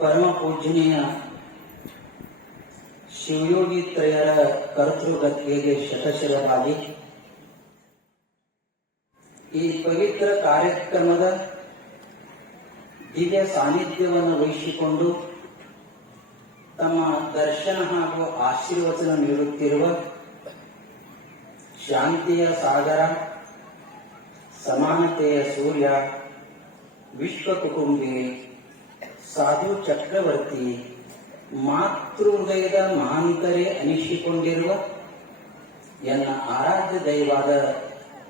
ಪರಮ ಪೂಜನೀಯ ಶಿವಯೋಗಿ ತ್ರಯರ ಕರ್ತೃಗದ್ಗೆಗೆ ಶತಶಿರವಾಗಿ ಈ ಪವಿತ್ರ ಕಾರ್ಯಕ್ರಮದ ದಿವ್ಯ ಸಾನ್ನಿಧ್ಯವನ್ನು ವಹಿಸಿಕೊಂಡು ತಮ್ಮ ದರ್ಶನ ಹಾಗೂ ಆಶೀರ್ವಚನ ನೀಡುತ್ತಿರುವ ಶಾಂತಿಯ ಸಾಗರ, ಸಮಾನತೆಯ ಸೂರ್ಯ, ವಿಶ್ವ ಕುಟುಂಬಿ, ಸಾಧು ಚಕ್ರವರ್ತಿ, ಮಾತೃ ಹೃದಯದ ಮಹಾಂತರೇ ಅನಿಸಿಕೊಂಡಿರುವ ಎನ್ನ ಆರಾಧ್ಯ ದೈವಾದ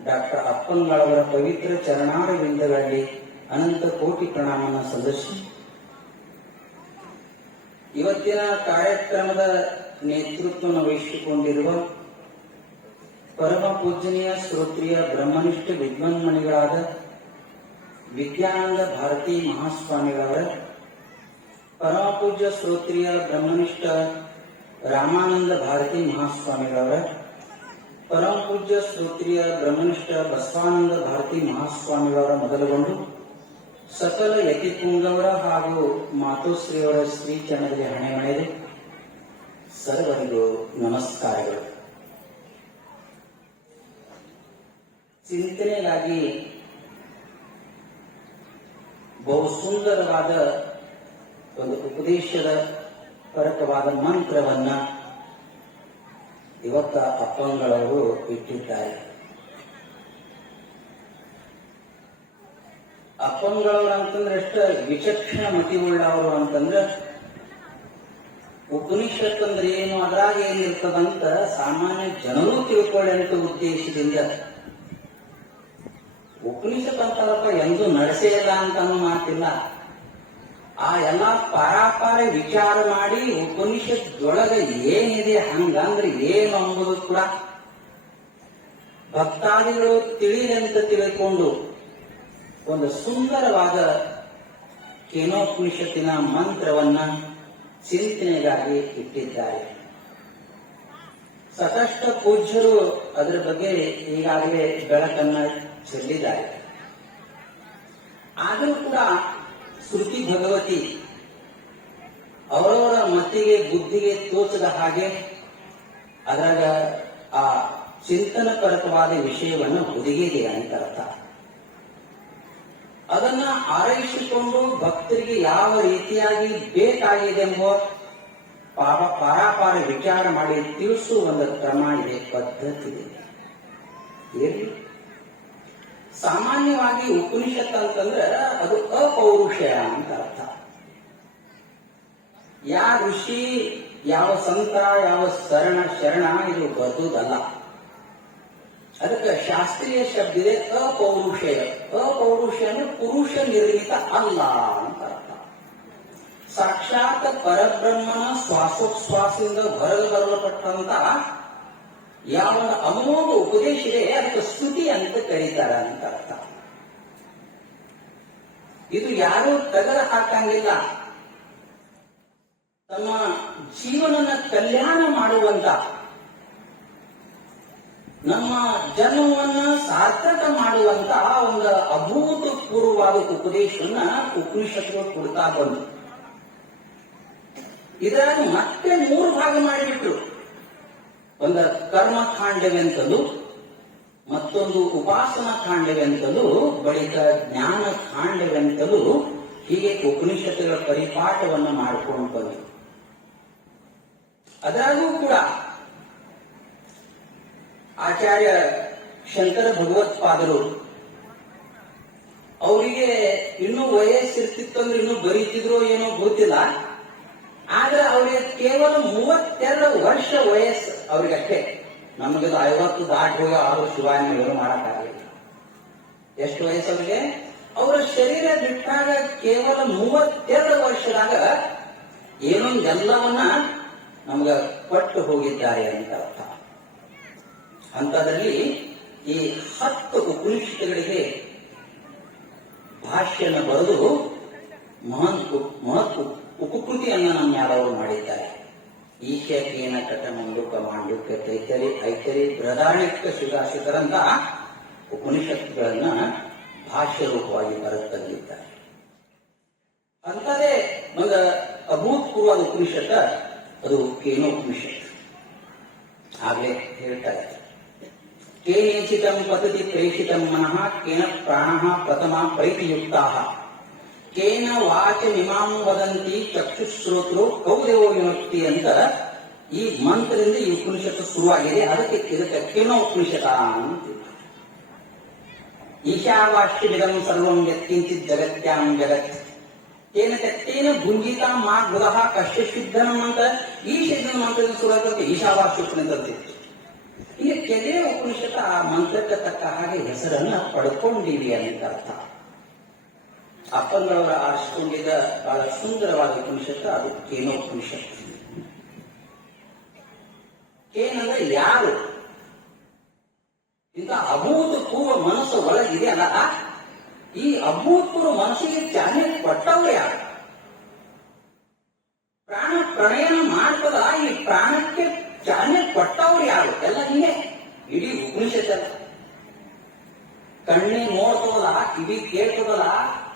ಡಾಕ್ಟರ್ ಅಪ್ಪಂಗಳವರ ಪವಿತ್ರ ಚರಣಾರವಿಂದಗಳಲ್ಲಿ ಅನಂತ ಕೋಟಿ ಪ್ರಣಾಮನ ಸಲ್ಲಿಸಿ ಇವತ್ತಿನ ಕಾರ್ಯಕ್ರಮದ ನೇತೃತ್ವವನ್ನು ವಹಿಸಿಕೊಂಡಿರುವ ಪರಮ ಪೂಜನೀಯ ಶ್ರೋತ್ರಿಯ ಬ್ರಹ್ಮನಿಷ್ಠ ವಿದ್ವಾನ್ಮಣಿಗಳಾದ ವಿದ್ಯಾನಂದ ಭಾರತಿ ಮಹಾಸ್ವಾಮಿಗಳವರ, ಪರಮ ಪೂಜ್ಯ ಶ್ರೋತ್ರಿಯ ಬ್ರಹ್ಮನಿಷ್ಠ ರಾಮಾನಂದ ಭಾರತಿ ಮಹಾಸ್ವಾಮಿಗಳವರ, ಪರಮ ಪೂಜ್ಯ ಶ್ರೋತ್ರಿಯ ಬ್ರಹ್ಮನಿಷ್ಠ ಬಸವಾನಂದ ಭಾರತಿ ಮಹಾಸ್ವಾಮಿಗಳವರ ಮೊದಲುಗೊಂಡು ಸಕಲ ಯತಿಪುಂಗವರ ಹಾಗೂ ಮಾತೋಶ್ರೀಯವರ ಶ್ರೀಚರಣದಲ್ಲಿ ಹಣೆ ಮಳೆದು ಸರ್ವರಿಗೂ ನಮಸ್ಕಾರಗಳು. ಚಿಂತನೆಗಾಗಿ ಬಹು ಸುಂದರವಾದ ಒಂದು ಉಪದೇಶದ ಪರಕವಾದ ಮಂತ್ರವನ್ನ ಇವತ್ತ ಅಪ್ಪಂಗಳವರು ಇಟ್ಟಿದ್ದಾರೆ. ಅಪ್ಪಂಗಳವರು ಅಂತಂದ್ರೆ ಎಷ್ಟು ವಿಚಕ್ಷಣ ಮತಿ ಉಳ್ಳವರು ಅಂತಂದ್ರೆ ಉಪನಿಷತ್ ಅಂದ್ರೆ ಏನು, ಅದ್ರಾಗ ಏನಿರ್ತದಂತ ಸಾಮಾನ್ಯ ಜನರು ತಿಳ್ಕೊಳ್ಳಿ ಅಂತ ಉದ್ದೇಶದಿಂದ ಉಪನಿಷತ್ ಅಂತಾರಪ್ಪ ಎಂದು ನಡೆಸೇ ಇಲ್ಲ ಅಂತ ಅನ್ನೋ ಮಾತಿಲ್ಲ. ಆ ಎಲ್ಲ ಪಾರಾಪಾರ ವಿಚಾರ ಮಾಡಿ ಉಪನಿಷತ್ದೊಳಗೆ ಏನಿದೆ ಹಂಗಂದ್ರೆ ಏನು ಅಂಬುದು ಕೂಡ ಭಕ್ತಾದಿಗಳು ತಿಳಿದಂತ ತಿಳ್ಕೊಂಡು ಒಂದು ಸುಂದರವಾದ ಕೇನೋಪನಿಷತ್ತಿನ ಮಂತ್ರವನ್ನ ಚಿಂತನೆಗಾಗಿ ಇಟ್ಟಿದ್ದಾರೆ. ಸಾಕಷ್ಟು ಪೂಜ್ಯರು ಅದರ ಬಗ್ಗೆ ಈಗಾಗಲೇ ಬೆಳಕನ್ನ ಚೆಲ್ಲಿದ್ದಾರೆ. ಆದರೂ ಕೂಡ ಶ್ರುತಿ ಭಗವತಿ ಅವರವರ ಮತಿಗೆ ಬುದ್ಧಿಗೆ ತೋಚದ ಹಾಗೆ ಅದರಾಗ ಆ ಚಿಂತನಪರಕವಾದ ವಿಷಯವನ್ನು ಹುದುಗಿದೆ ಅಂತ ಅರ್ಥ. ಅದನ್ನ ಆರೈಸಿಕೊಂಡು ಭಕ್ತರಿಗೆ ಯಾವ ರೀತಿಯಾಗಿ ಬೇಕಾಗಿದೆ ಎಂಬ ಪಾರಾಪಾರ ವಿಚಾರ ಮಾಡಿ ತಿಳಿಸುವ ಒಂದು ಕ್ರಮ ಇದೆ, ಪದ್ಧತಿ ಇದೆ. ಸಾಮಾನ್ಯವಾಗಿ ಉಪನಿಷತ್ ಅಂತಂದ್ರೆ ಅದು ಅಪೌರುಷ ಅಂತ ಅರ್ಥ. ಯಾವ ಋಷಿ, ಯಾವ ಸಂತ, ಯಾವ ಶರಣ ಇದು ಬದುದಲ್ಲ. ಅದಕ್ಕೆ ಶಾಸ್ತ್ರೀಯ ಶಬ್ದ ಇದೆ ಅಪೌರುಷಯ. ಅಪೌರುಷ ಅಂದ್ರೆ ಪುರುಷ ನಿರ್ಮಿತ ಅಲ್ಲ ಅಂತ ಅರ್ಥ. ಸಾಕ್ಷಾತ್ ಪರಬ್ರಹ್ಮನ ಶ್ವಾಸೋಚ್ಛ್ವಾಸದಿಂದ ಹೊರಗೆ ಬರಲ್ಪಟ್ಟಂತ ಯಾವ ಅಮೋಘ ಉಪದೇಶ ಇದೆ ಅದಕ್ಕೆ ಸ್ತುತಿ ಅಂತ ಕರೀತಾರೆ ಅಂತ ಅರ್ಥ. ಇದು ಯಾರೂ ತೆಗೆದು ಹಾಕಂಗಿಲ್ಲ. ತಮ್ಮ ಜೀವನನ ಕಲ್ಯಾಣ ಮಾಡುವಂತ, ನಮ್ಮ ಜನ್ಮವನ್ನ ಸಾರ್ಥಕ ಮಾಡುವಂತ ಒಂದು ಅಭೂತಪೂರ್ವವಾದ ಉಪದೇಶವನ್ನ ಉಪನಿಷತ್ತುಗಳು ಕೊಡ್ತಾ ಬಂದು ಇದನ್ನು ಮತ್ತೆ 3 ಭಾಗ ಮಾಡಿಬಿಟ್ರು. ಒಂದು ಕರ್ಮ ಕಾಂಡವೆಂತಲೂ, ಮತ್ತೊಂದು ಉಪಾಸನಾ ಕಾಂಡವೆಂತಲೂ, ಬಳಿಕ ಜ್ಞಾನ ಕಾಂಡವೆಂತಲೂ ಹೀಗೆ ಉಪನಿಷತ್ತುಗಳ ಪರಿಪಾಠವನ್ನು ಮಾಡಿಕೊಂಡು ಬಂದರು. ಅದರಾಗೂ ಕೂಡ ಆಚಾರ್ಯ ಶಂಕರ ಭಗವತ್ಪಾದರು ಅವರಿಗೆ ಇನ್ನೂ ವಯಸ್ಸಿರ್ತಿತ್ತಂದ್ರೆ ಇನ್ನೂ ಬರೀತಿದ್ರು ಏನೋ ಗೊತ್ತಿಲ್ಲ. ಆದ್ರೆ ಅವರಿಗೆ ಕೇವಲ 32 ವರ್ಷ ವಯಸ್ಸು ಅವ್ರಿಗಷ್ಟೇ. ನಮಗೆ 50 ದಾಟಿ ಹೋಗಿ ಅವರು ಶಿವಾನಿಗಳು ಮಾಡಕ್ಕಾಗಲಿಲ್ಲ. ಎಷ್ಟು ವಯಸ್ಸು ಅವರಿಗೆ? ಅವರ ಶರೀರ ಬಿಟ್ಟಾಗ ಕೇವಲ 32 ವರ್ಷದಾಗ ಏನೊಂದೆಲ್ಲವನ್ನ ನಮ್ಗ ಕೊಟ್ಟು ಹೋಗಿದ್ದಾರೆ ಅಂತ ಅರ್ಥ. ಅಂತದಲ್ಲಿ ಈ 10 ಉಪನಿಷತ್ತುಗಳಿಗೆ ಭಾಷ್ಯನ ಬರೆದು ಮಹತ್ ಉಪಕೃತಿಯನ್ನು ನಮ್ಮ ಯಾರವರು ಮಾಡಿದ್ದಾರೆ. ಈಶೇನ ಕಟ ಮಂಡುಕ ಮಾಂಡುಕ್ಯ ತೈತರಿ ಐತರಿ ಬೃಹದಾರಣ್ಯಕ ಸುಧಾಸಿತರಂತ ಉಪನಿಷತ್ತುಗಳನ್ನ ಭಾಷ್ಯ ರೂಪವಾಗಿ ಬರೆದು ತಂದಿದ್ದಾರೆ. ಅಂತದೇ ಒಂದು ಅಭೂತಪೂರ್ವವಾದ ಉಪನಿಷತ್ ಅದು ಕೇನೋಪನಿಷತ್. ಆಗ್ಲೇ ಹೇಳ್ತಾರೆ, ಕೇನೇಚಿತಂ ಪತತಿ ಪ್ರೇಷಿತಂ ಮನಃ ಕೇನ ಪ್ರಾಣಃ ಪ್ರಥಮ ಪ್ರೈತಿಯುಕ್ತಾಃ ಕೇನ ವಾಚಮಿಮಾಂ ವದಂತಿ ಚಕ್ಷುಶ್ರೋತೃ ಕೌದೇವೋ ವಿಮುಕ್ತಿ ಅಂತ ಈ ಮಂತ್ರದಿಂದ ಈ ಉಪನಿಷತ್ತು ಶುರುವಾಗಿದೆ. ಇದಕ್ಕೆ ಕೇನೋಪನಿಷತ ಅಂತ. ಈಶಾವಾಸ್ಯಮಿದಂ ಸರ್ವಂ ಯತ್ಕಿಂಚಿತ್ ಜಗತ್ಯಾಂ ಜಗತ್ ಕೇನ ತೇನ ಭುಂಜಿತಾ ಮಾ ಗುರಃ ಕಶ್ಯ ಶುದ್ಧನಂ ಅಂತ ಈ ಶುದ್ಧನ ಮಂತ್ರದಿಂದ ಶುರುವಾಗುತ್ತೆ. ಈಶಾವಾಸ್ಯ ಉಪನಿಷತ್ತು. ಈಗ ಕೆಲವೇ ಉಪನಿಷತ್ ಆ ಮಂತ್ರಕ್ಕೆ ತಕ್ಕ ಹಾಗೆ ಹೆಸರನ್ನ ಪಡ್ಕೊಂಡಿವಿ ಅಂತ ಅರ್ಥ. ಅಪ್ಪನವರ ಆರಿಸಿಕೊಂಡಿದ್ದ ಬಹಳ ಸುಂದರವಾದ ಉಪನಿಷತ್ತು ಅದು ಕೇನೋಪನಿಷತ್. ಕೇನಂದ್ರೆ ಯಾರು? ಇಂಥ ಅಭೂತಪೂರ್ವ ಮನಸ್ಸು ಒಳಗಿದೆಯಲ್ಲ, ಈ ಅಭೂತಪೂರ್ವ ಮನಸ್ಸಿಗೆ ಚಾಲನೆ ಕೊಟ್ಟವ್ರು ಯಾರು? ಪ್ರಾಣ ಪ್ರಣಯನ ಮಾಡ್ತದ, ಈ ಪ್ರಾಣಕ್ಕೆ ಚಾಲನೆ ಕೊಟ್ಟವ್ರು ಯಾರು? ಎಲ್ಲ ಹಿಂಗೆ ಇಡೀ ಉಪನಿಷತ್ತಲ್ಲ. ಕಣ್ಣೆ ನೋಡ್ತದಲ್ಲ, ಕಿವಿ ಕೇಳ್ತದಲ್ಲ,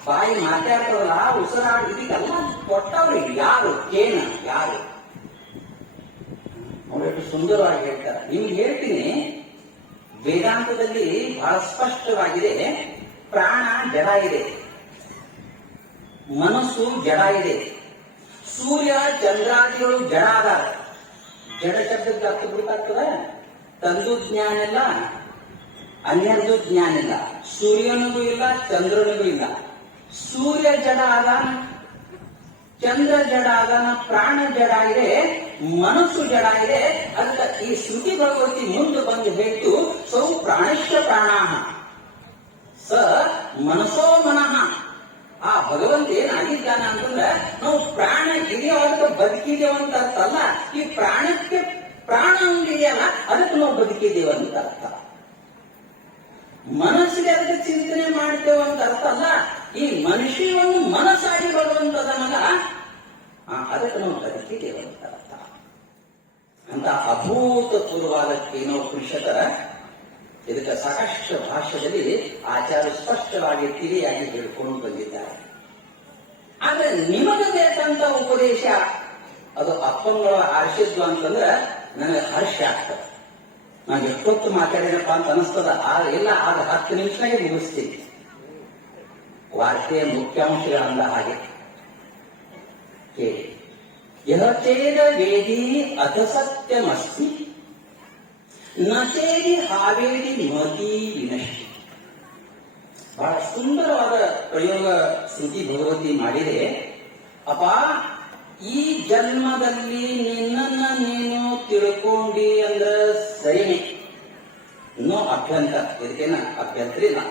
ಬಾಯಿ ಮಾತಾಡ್ತದಲ್ಲ, ಉಸಿರಾಡ್ ಇದಕ್ಕೆಲ್ಲ ಕೊಟ್ಟವ್ರು ಯಾರು? ಕೇನ ಯಾರು? ಅವರೆಷ್ಟು ಸುಂದರವಾಗಿ ಹೇಳ್ತಾರೆ. ನಿಮ್ಗೆ ಹೇಳ್ತೀನಿ, ವೇದಾಂತದಲ್ಲಿ ಬಹಳ ಸ್ಪಷ್ಟವಾಗಿದೆ. ಪ್ರಾಣ ಜಡ ಇದೆ, ಮನಸ್ಸು ಜಡ ಇದೆ, ಸೂರ್ಯ ಚಂದ್ರಾದಿಗಳು ಜಡ ಆಧಾರ. ಜಡ ಶಬ್ದಕ್ಕೆ ಅರ್ಥ ಗೊತ್ತಾಗ್ತದ? ತಂದು ಜ್ಞಾನ ಇಲ್ಲ, ಅನ್ಯರ್ದು ಜ್ಞಾನ ಇಲ್ಲ, ಸೂರ್ಯನಿಗೂ ಇಲ್ಲ, ಚಂದ್ರನಿಗೂ ಇಲ್ಲ. ಸೂರ್ಯ ಜಡ ಆದಾನ, ಚಂದ್ರ ಜಡ ಆದಾನ, ಪ್ರಾಣ ಜಡ ಇದೆ, ಮನಸ್ಸು ಜಡ ಇದೆ. ಅದಕ್ಕೆ ಈ ಶ್ರುತಿ ಭಗವತಿ ಮುಂದೆ ಬಂದು ಹೇಳ್ತು, ಸೌ ಪ್ರಾಣಶ್ಯ ಪ್ರಾಣಾಹ ಸ ಮನಸೋ ಮನಃ. ಆ ಭಗವಂತ ಏನಾಗಿದ್ದಾನ ಅಂತಂದ್ರೆ, ನಾವು ಪ್ರಾಣ ಇದೆಯೋ ಅದಕ್ಕೆ ಬದುಕಿದೇವ ಅಂತ ಅರ್ಥ ಅಲ್ಲ. ಈ ಪ್ರಾಣಕ್ಕೆ ಪ್ರಾಣ ಇದೆಯಲ್ಲ, ಅದಕ್ಕೆ ನಾವು ಬದುಕಿದ್ದೇವೆ ಅಂತ ಅರ್ಥ. ಮನಸ್ಸಿಗೆ ಅದಕ್ಕೆ ಚಿಂತನೆ ಮಾಡ್ತೇವೆ ಅಂತ ಅರ್ಥ ಅಲ್ಲ. ಈ ಮನುಷ್ಯವನ್ನು ಮನಸ್ಸಾಗಿ ಬರುವಂತದನ್ನಲ್ಲ, ಅದಕ್ಕೆ ನಾವು ಬದುಕಿದ್ದೇವೆ ಅಂತ ಅರ್ಥ. ಅಂತ ಅಭೂತಪೂರ್ವವಾದ ಕೇನೋಪನಿಷತ್. ಇದಕ್ಕೆ ಸಾಕಷ್ಟು ಭಾಷೆಯಲ್ಲಿ ಆಚಾರ್ಯ ಸ್ಪಷ್ಟವಾಗಿ ತಿಳಿಯಾಗಿ ಹೇಳ್ಕೊಂಡು ಬಂದಿದ್ದಾರೆ. ಆದ್ರೆ ನಿಮಗೆ ಬೇಕಂತ ಉಪದೇಶ ಅದು ಅಪ್ಪಂಗಳ ಆರಿಸಿದ್ವು ಅಂತಂದ್ರೆ ನನಗೆ ಹರ್ಷ ಆಗ್ತದೆ. ನಾನು ಎಷ್ಟೊತ್ತು ಮಾತಾಡಿನಪ್ಪ ಅಂತ ಅನಿಸ್ತದ. ಇಲ್ಲ, ಆಗ 10 ನಿಮಿಷನಾಗೆ ಮುಗಿಸ್ತೀನಿ. ವಾರ್ತೆಯ ಮುಖ್ಯಾಂಶಗಳಂದ ಹಾಗೆ ಕೇಳಿ. ಯಹಚೇದ ವೇದಿ ಅಥ ಸತ್ಯಮಸ್ತಿ ನಚೇದಿ ಹಾವೇದಿ ಮತಿ ವಿನಶ್ತಿ. ಬಹಳ ಸುಂದರವಾದ ಪ್ರಯೋಗ ಶ್ರುತಿ ಭಗವತಿ ಮಾಡಿದೆ. ಅಪ್ಪ, ಈ ಜನ್ಮದಲ್ಲಿ ನಿನ್ನನ್ನ ನೀನು ತಿಳ್ಕೊಂಡಿ ಅಂದ್ರ ಸರಿನೇ, ಇನ್ನೂ ಅಭ್ಯಂತರ, ಇದಕ್ಕೇನ ಅಭ್ಯಂತರ ಇಲ್ಲ.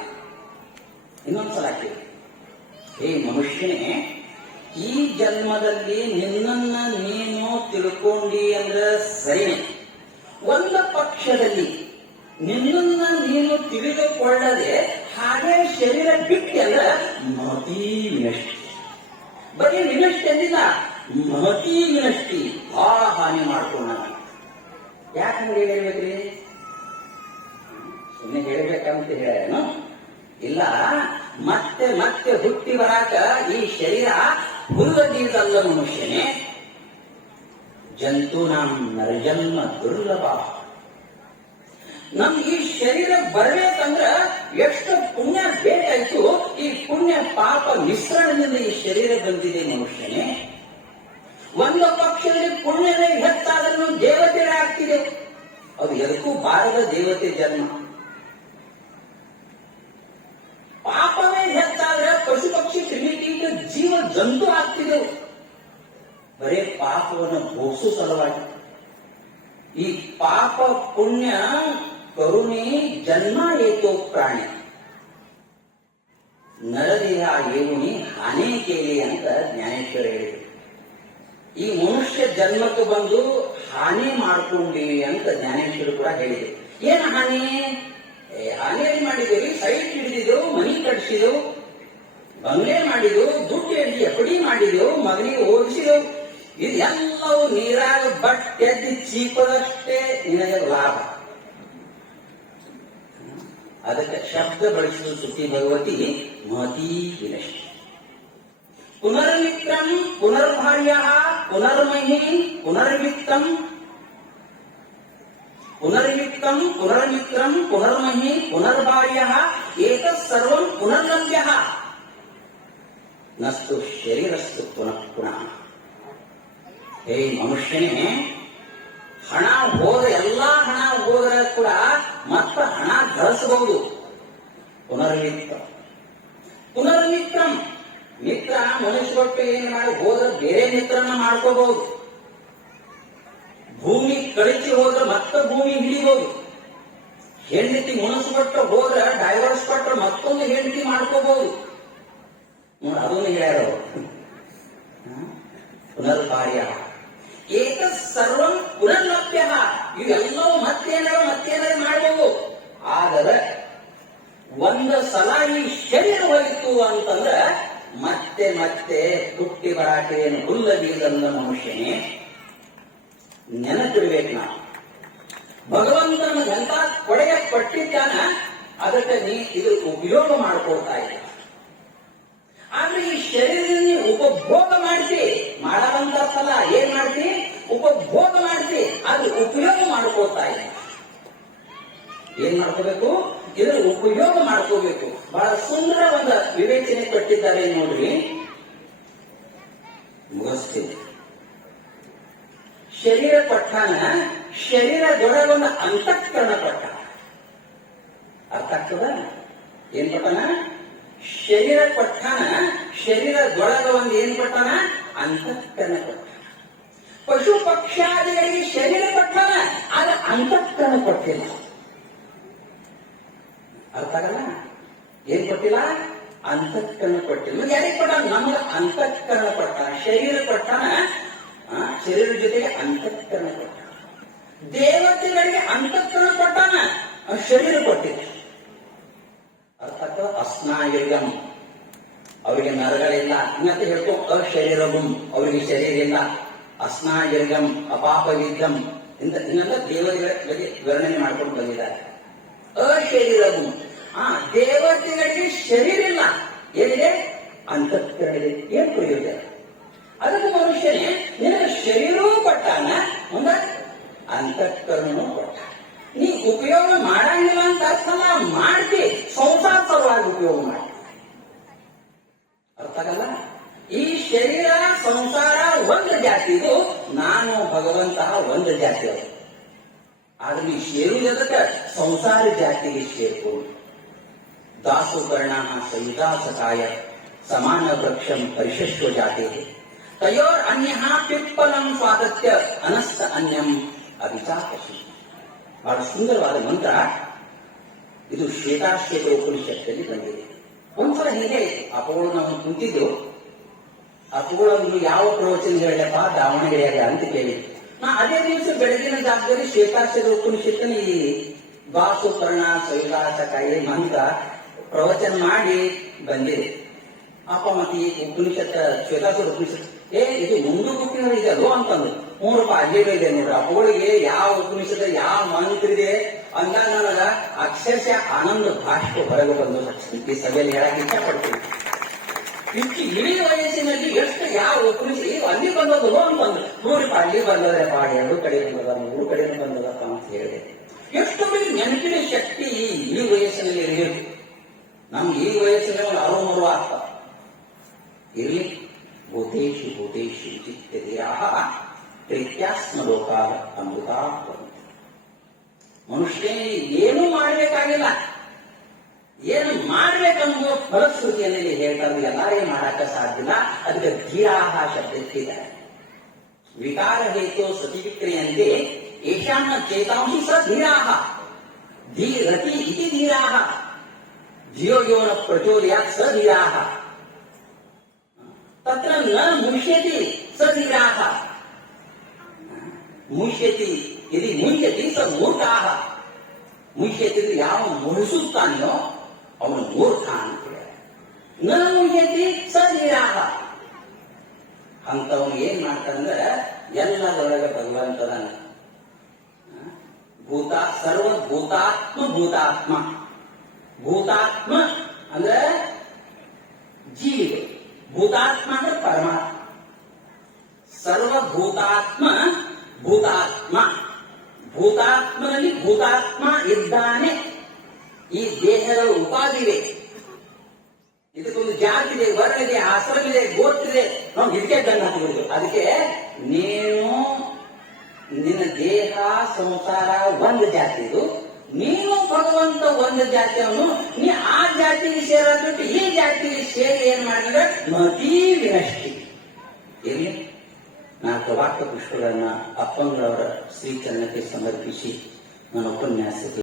ಇನ್ನೊಂದ್ಸಲ ಕೇಳಿ, ಹೇ ಮನುಷ್ಯನೇ, ಈ ಜನ್ಮದಲ್ಲಿ ನಿನ್ನನ್ನ ನೀನು ತಿಳ್ಕೊಂಡಿ ಅಂದ್ರ ಸರಿನೇ. ಒಂದು ಪಕ್ಷದಲ್ಲಿ ನಿನ್ನನ್ನ ನೀನು ತಿಳಿದುಕೊಳ್ಳದೆ ಹಾಗೆ ಶರೀರ ಬಿಟ್ಟಿ ಅಂದ್ರೆ ಮತಿ ವಿನಷ್ಟಿ. ಬರೀ ವಿನಷ್ಟಿ ಅಂದಿಲ್ಲ, ಮತಿ ವಿನಷ್ಟಿ, ಬಹಳ ಹಾನಿ ಮಾಡ್ಕೊಂಡ. ಯಾಕಂದ್ರೆ ಹೇಳ್ಬೇಕ್ರಿ? ಸುಮ್ಮನೆ ಹೇಳ್ಬೇಕಂತ ಹೇಳೇನು? ಇಲ್ಲ, ಮತ್ತೆ ಮತ್ತೆ ಹುಟ್ಟಿ ಬರಾಕ ಈ ಶರೀರ ಹುಲ್ಲದೀದಲ್ಲ ಮನುಷ್ಯನೇ. ಜಂತು ನರಜನ್ಮ ದುರ್ಲಭ. ನಮ್ ಈ ಶರೀರ ಬರ್ಬೇಕಂದ್ರ ಎಷ್ಟು ಪುಣ್ಯ ಬೇಕಾಯ್ತು. ಈ ಪುಣ್ಯ ಪಾಪ ಮಿಶ್ರಣದಿಂದ ಈ ಶರೀರ ಬಂದಿದೆ ಮನುಷ್ಯನೇ. ಒಂದು ಪಕ್ಷದಲ್ಲಿ ಪುಣ್ಯವೇ ಹೆಚ್ಚಾದ್ರೂ ದೇವತೆ ಆಗ್ತಿದೆ. ಅದು ಎದಕ್ಕೂ ಬಾರದ ದೇವತೆ ಜನ್ಮ. ಪಾಪವೇ ಹೆಚ್ಚಾದ್ರೆ ಪಶು ಪಕ್ಷಿ ಕ್ರಿಮಿಕೀಟ ಜೀವ ಜಂತು ಆಗ್ತಿದೆ. ಬರೇ ಪಾಪವನ್ನು ಭೋಗಿಸೋ ಸಲುವಾಗಿ. ಈ ಪಾಪ ಪುಣ್ಯ ಕರುಣೆ ಜನ್ಮ ಏತೋ ಪ್ರಾಣಿ ನರದೇಹ ಏವುನಿ ಹಾನಿ ಕೇಳಿ ಅಂತ ಜ್ಞಾನೇಶ್ವರ ಹೇಳಿದರು. ಈ ಮನುಷ್ಯ ಜನ್ಮಕ್ಕೆ ಬಂದು ಹಾನಿ ಮಾಡ್ಕೊಂಡಿವಿ ಅಂತ ಜ್ಞಾನೇಶ್ವರ ಕೂಡ ಹೇಳಿದರು. ಏನ್ ಹಾನಿ? ಹಾನಿ ಮಾಡಿದೇವಿ, ಸೈಟ್ ಹಿಡಿದಿದ್ದೆವು, ಮನಿ ಕಟ್ಸಿದೆವು, ಬಂಗ್ಲೆ ಮಾಡಿದೆವು, ದುಡ್ಡು ಎಡ್ಡಿ ಎಫಡಿ ಮಾಡಿದೆವು, ಮಗನಿಗೆ ಓದಿಸಿದೆವು. ಇದೆಲ್ಲವೂ ನೀರಾಗ ಬಟ್ಟೆದ್ದು ಚೀಪದಷ್ಟೇ ನಿನಗೆ ಲಾಭ. ಅದಕ್ಕೆ ಶಬ್ದ ಬಳಸಿದ ಶ್ರುತಿ ಭಗವತಿ ಮತಿ ವಿನಶ್ತಿ. ಪುನರ್ಮಿತ್ರಂ ಪುನರ್ಭಾರ್ಯ ಪುನರ್ಮಹಿ ಪುನರ್ವಿತ್ತಂ ಪುನರ್ವಿತ್ತಂ ಪುನರ್ಮಿತ್ರಂ ಪುನರ್ಮಹಿ ಪುನರ್ಭಾರ್ಯ ಏತತ್ಸರ್ವಂ ಪುನರ್ನಮ್ಯ ನಸ್ತು ಶರೀರಸ್ತು ಪುನಃ ಪುನಃ. ಹೇ ಮನುಷ್ಯನೇ, ಹಣ ಹೋದ ಎಲ್ಲಾ ಹಣ ಹೋದ್ರೆ ಕೂಡ ಮತ್ತ ಹಣ ಗಳಿಸಬಹುದು. ಪುನರ್ಮಿತ್ರ ಪುನರ್ಮಿತ್ರಂ, ಮಿತ್ರ ಮನುಷ್ಯಗೊಟ್ಟು ಏನ್ ಮಾಡಿ ಹೋದ್ರೆ ಬೇರೆ ಮಿತ್ರನ ಮಾಡ್ಕೋಬಹುದು. ಭೂಮಿ ಕಳಿಸಿ ಹೋದ್ರೆ ಮತ್ತೆ ಭೂಮಿ ಹಿಡಿಬಹುದು. ಹೆಂಡತಿ ಮುನಿಸ್ಕೊಟ್ಟು ಹೋದ್ರೆ ಡೈವರ್ಸ್ ಕೊಟ್ಟರೆ ಮತ್ತೊಂದು ಹೆಂಡತಿ ಮಾಡ್ಕೋಬಹುದು. ಅದನ್ನು ಹೇಳ್ಯಾರ ಪುನರ್ಭಾರ್ಯ ಏತತ್ ಸರ್ವಂ ಪುನರ್ಲಭ್ಯ. ಇವೆಲ್ಲವೂ ಮತ್ತೇನಾರ ಮಾಡಬಹುದು. ಆದರೆ ಒಂದು ಸಲ ಈ ಶರೀರ ಹೋಯಿತು ಅಂತಂದ್ರೆ ಮತ್ತೆ ಮತ್ತೆ ಹುಟ್ಟಿ ಬರಾಟೆಯನ್ನು ಹುಲ್ಲದೀದಲ್ಲ ಮನುಷ್ಯನೇ. ನೆನಪಿಡ್ಬೇಕು ನಾವು, ಭಗವಂತನ ಎಂತ ಕೊಡೆಯ ಕೊಟ್ಟಿದ್ದಾನ, ಅದಕ್ಕೆ ನೀ ಇದು ಉಪಯೋಗ ಮಾಡ್ಕೊಳ್ತಾ ಇಲ್ಲ. ಆದ್ರೆ ಈ ಶರೀರದಲ್ಲಿ ಉಪಭೋಗ ಮಾಡ್ತಿ, ಮಾಡದಂತ ಸಲ ಏನ್ ಮಾಡ್ತಿ, ಉಪಭೋಗ ಮಾಡ್ತಿ, ಅದು ಉಪಯೋಗ ಮಾಡ್ಕೊಳ್ತಾ ಇಲ್ಲ. ಏನ್ ಮಾಡ್ಕೋಬೇಕು, ಇದರ ಉಪಯೋಗ ಮಾಡ್ಕೋಬೇಕು. ಬಹಳ ಸುಂದರ ಒಂದು ವಿವೇಚನೆ ಕೊಟ್ಟಿದ್ದಾರೆ ನೋಡ್ರಿ, ಮುಗಿಸ್ತೀನಿ. ಶರೀರ ಕೊಟ್ಟಾನ, ಶರೀರದೊಳಗೊಂದು ಅಂತಃಕರಣ ಕೊಟ್ಟ. ಅರ್ಥ ಆಗ್ತದ? ಏನ್ ಕೊಟ್ಟಾನ? ಶರೀರ ಕೊಟ್ಟಾನ, ಶರೀರದೊಳಗ ಒಂದು ಏನ್ ಕೊಟ್ಟಾನ? ಅಂತಃಕರಣ ಕೊಟ್ಟ. ಪಶು ಪಕ್ಷಾದಿಗಳಿಗೆ ಶರೀರ ಕೊಟ್ಟಾನ, ಆದ್ರೆ ಅಂತಃಕರಣ ಕೊಟ್ಟಿಲ್ಲ. ಅರ್ಥ ಆಗಲ್ಲ? ಏನ್ ಕೊಟ್ಟಿಲ್ಲ? ಅಂತಃಕರಣ ಕೊಟ್ಟಿಲ್ಲ. ಯಾರಿಗೆ ಕೊಟ್ಟ? ನಮ್ಗೆ ಅಂತಃಕರಣ ಕೊಟ್ಟಾನ. ಶರೀರ ಕೊಟ್ಟಾನ, ಶರೀರ ಜೊತೆಗೆ ಅಂತಃಕರಣ ಕೊಟ್ಟ. ದೇವತೆಗಳಿಗೆ ಅಂತಃಕರಣ ಕೊಟ್ಟಾನ, ಶರೀರ ಕೊಟ್ಟಿಲ್ಲ. ಅರ್ಥಾತ್ ಅಸ್ನಾಯುಗಂ, ಅವರಿಗೆ ನರಗಳಿಲ್ಲ ಅಂತ ಹೇಳ್ಕೊ. ಅಶರೀರಗಂ, ಅವರಿಗೆ ಶರೀರ ಇಲ್ಲ. ಅಸ್ನಾಯುಗಂ ಅಪಾಪವಿದ್ದಂ ಇನ್ನೆಲ್ಲ ದೇವತೆಗಳ ಬಗ್ಗೆ ವರ್ಣನೆ ಮಾಡ್ಕೊಂಡು ಬಂದಿದ್ದಾರೆ. ಅಶರೀರಗಂ, ದೇವತೆಗಳಿಗೆ ಶರೀರ ಇಲ್ಲ, ಏನಿದೆ? ಅಂತಃಕರಣ ಇದೆ. ಏನ್ ಪ್ರಯೋಜನ? ಅದಕ್ಕೆ ಮನುಷ್ಯನೇ ನಿನಗೆ ಶರೀರವೂ ಕೊಟ್ಟಾನ, ಮುಂದೆ ಅಂತಃಕರಣನೂ ಕೊಟ್ಟ. ನೀ ಉಪಯೋಗ ಮಾಡಂಗಿಲ್ಲ ಅಂತ ಅರ್ಥ ಮಾಡ್ತಿ, ಸಂಸಾರ ಸಲುವಾಗಿ ಉಪಯೋಗ ಮಾಡಿ. ಅರ್ಥ ಆಗಲ್ಲ? ಈ ಶರೀರ ಸಂಸಾರ ಒಂದು ಜಾತಿದು, ನಾನು ಭಗವಂತ ಒಂದು ಜಾತಿ ಅದು. ಆದ್ರೆ ಈ ಸೇರುವುದಕ್ಕೆ ಸಂಸಾರ ಜಾತಿಗೆ ಸೇರ್ಕೊಂಡು ದಾಸುಕರ್ಣ ಸಂಹಿತಾಸಕಾಯ ಸಮಾನ ವೃಕ್ಷಂ ಪರಿಶಿಷ್ಟ ಜಾತಿ ತಯೋರ್ ಅನ್ಯ ಪಿಪ್ಪಲಂ ಸ್ವಾಗತ್ಯ ಅನಸ್ತ ಅನ್ಯಂ ಅವಿಚಾಪಸಿ. ಬಹಳ ಸುಂದರವಾದ ಮಂತ್ರ ಇದು. ಶ್ವೇತಾಶ್ವೇತ ಉಪನಿಷತ್ತಲ್ಲಿ ಬಂದಿದೆ. ಒಂದ್ಸಲ ಹೀಗೆ ಅಪಗಳು ನಾವು ಕುಂತಿದ್ದು, ಅಪಗಳು ಯಾವ ಪ್ರವಚನ ಹೇಳಪ್ಪ ದಾವಣಗೆರೆಯಾಗ ಅಂತ ಕೇಳಿ, ನಾ ಅದೇ ದಿವಸ ಬೆಳಗಿನ ಜಾಗದಲ್ಲಿ ಶ್ವೇತಾಶ್ವೇತ ಉಪನಿಷತ್ತಲ್ಲಿ ಈ ದಾಸುಕರ್ಣ ಸಂಹಿತಾಸಕಾಯ ಮಂತ್ರ ಪ್ರವಚನ ಮಾಡಿ ಬಂದಿದೆ. ಅಪ್ಪ ಮತ್ತೆ ಈ ಉಪನಿಷತ್ ಶ್ವೇತಾಶ್ವೇತ ಉಪನಿಷತ್ ಇದು ಮುಂದೆ ಬುಕ್ಕಿನ ಇದೆ ಅದು ಅಂತಂದ್ರು. 3 ರೂಪಾಯಿ ಅಲ್ಲಿಗೆ ಇದೆ ನೋಡ್ರಿ. ಅಪ್ಪಗಳಿಗೆ ಯಾವ ಉಪನಿಷತ್ ಯಾವ ಮಂತ್ರ ಇದೆ ಅಂದಾಗ ನನಗ ಅಕ್ಷರಶಃ ಆನಂದ ಭಾಷೆ ಹೊರಗೆ ಬಂದು ಈ ಸಭೆಯಲ್ಲಿ ಹೇಳಕ್ ಇಷ್ಟಪಡ್ತೀನಿ. ಇಷ್ಟು ಇಡೀ ವಯಸ್ಸಿನಲ್ಲಿ ಎಷ್ಟು ಯಾವ ಉಪನಿಷತ್ ಅಲ್ಲಿ ಬಂದದ್ದು ಅಂತಂದ್ರು. 100 ರೂಪಾಯಿ ಅಲ್ಲಿ ಬಂದದ್ರೆ ಪಾಡಿ, 2 ಕಡೆ ಬಂದದ, 3 ಕಡೆ ಬಂದದಪ್ಪ ಅಂತ ಹೇಳಿದೆ. ಎಷ್ಟು ನೆನಪಿನ ಶಕ್ತಿ ಈ ವಯಸ್ಸಿನಲ್ಲಿ ಇರಬೇಕು. ನಮ್ಗೆ ಈ ವಯಸ್ಸಿನಲ್ಲಿ ಒಂದು 6 ಆಗ್ತದೆ ಇರ್ಲಿ. ಭೂತೇಶು ಭೂತೇಶು ಚಿತ್ತದಿರಾಹ ಪ್ರೀತ್ಯಾಸ್ಮ ಲೋಕಾಲ ಅಮೃತ. ಮನುಷ್ಯ ಏನೂ ಮಾಡಬೇಕಾಗಿಲ್ಲ, ಏನು ಮಾಡ್ಬೇಕನ್ನೋ ಫಲಶ್ರುತಿಯಲ್ಲಿ ಹೇಳ್ತಾರೆ. ಎಲ್ಲಾರೇ ಮಾಡಾಕ ಸಾಧ್ಯಲ್ಲ. ಅದಕ್ಕೆ ಧೀರಾಹ ಶಬ್ದಕ್ಕಿದ್ದಾರೆ. ವಿಕಾರ ಹೇತು ಸತಿ ವಿಕ್ರಿಯಂತೆ ಏಷಾನ್ನ ಚೇತಾಂಶಿ ಸ ಧೀರಾಹ ಧೀರತಿ ಇತಿ ಧೀರಾಹ ಧಿಯೋ ಯೋ ನ ಪ್ರಚೋದಯಾತ್ ಸ ಧೀರಾಹ ತತ್ರ ನ ಮುಷ್ಯತಿ ಸ ಧೀರಾಹ ಮುಷ್ಯತಿ ಯದಿ ಮುಷ್ಯತಿ ಸ ಮೂರ್ಖಾಹ. ಮುಷ್ಯತಿ ಯಾವ ಮುಗಿಸುತ್ತಾನೆಯೋ ಅವನು ಮೂರ್ಖ ಅಂತ ಹೇಳ. ನ ಮುಷ್ಯತಿ ಸ ಧೀರಾಹ. ಅಂತವನು ಏನ್ ಮಾಡ್ತಾನಂದ್ರೆ ಎಲ್ಲದರೊಳಗೆ ಭಗವಂತನ ಭೂತ ಸರ್ವಭೂತಾತ್ಮ ಭೂತಾತ್ಮ. ಭೂತಾತ್ಮ ಅಂದ್ರೆ ಜೀವಿಗಳು, ಭೂತಾತ್ಮ ಅಂದ್ರೆ ಪರಮಾತ್ಮ. ಸರ್ವಭೂತಾತ್ಮ ಭೂತಾತ್ಮ, ಭೂತಾತ್ಮನಲ್ಲಿ ಭೂತಾತ್ಮ ಇದ್ದಾನೆ. ಈ ದೇಹದ ಉಪಾಧಿವೆ, ಇದಕ್ಕೊಂದು ಜಾತಿ ಇದೆ, ವರ್ಣ ಇದೆ, ಆಶ್ರಮ ಇದೆ, ಗೋತ್ರ ಇದೆ. ನಾವು ಇದಕ್ಕೆ ಗಂಡ ಹಾಕಿಬಿಡುದು. ಅದಕ್ಕೆ ನೀನು ನಿನ್ನ ದೇಹ ಸಂಸಾರ ಒಂದು ಜಾತಿದು, ನೀನು ಭಗವಂತ ಒಂದು ಜಾತಿಯವನು. ನೀ ಆ ಜಾತಿಗೆ ಸೇರೋದ್ಬಿಟ್ಟು ಈ ಜಾತಿಗೆ ಸೇರಿ ಏನ್ ಮಾಡಿದ್ರೆ ಮತೀ ವಿನಷ್ಟಿ. ಇಲ್ಲಿ 4 ವಾಕ್ಯ ಪುಷ್ಪಗಳನ್ನ ಅಪ್ಪಂಗಳವರ ಶ್ರೀಚರಣಕ್ಕೆ ಸಮರ್ಪಿಸಿ ನನ್ನ ಉಪನ್ಯಾಸಕ್ಕೆ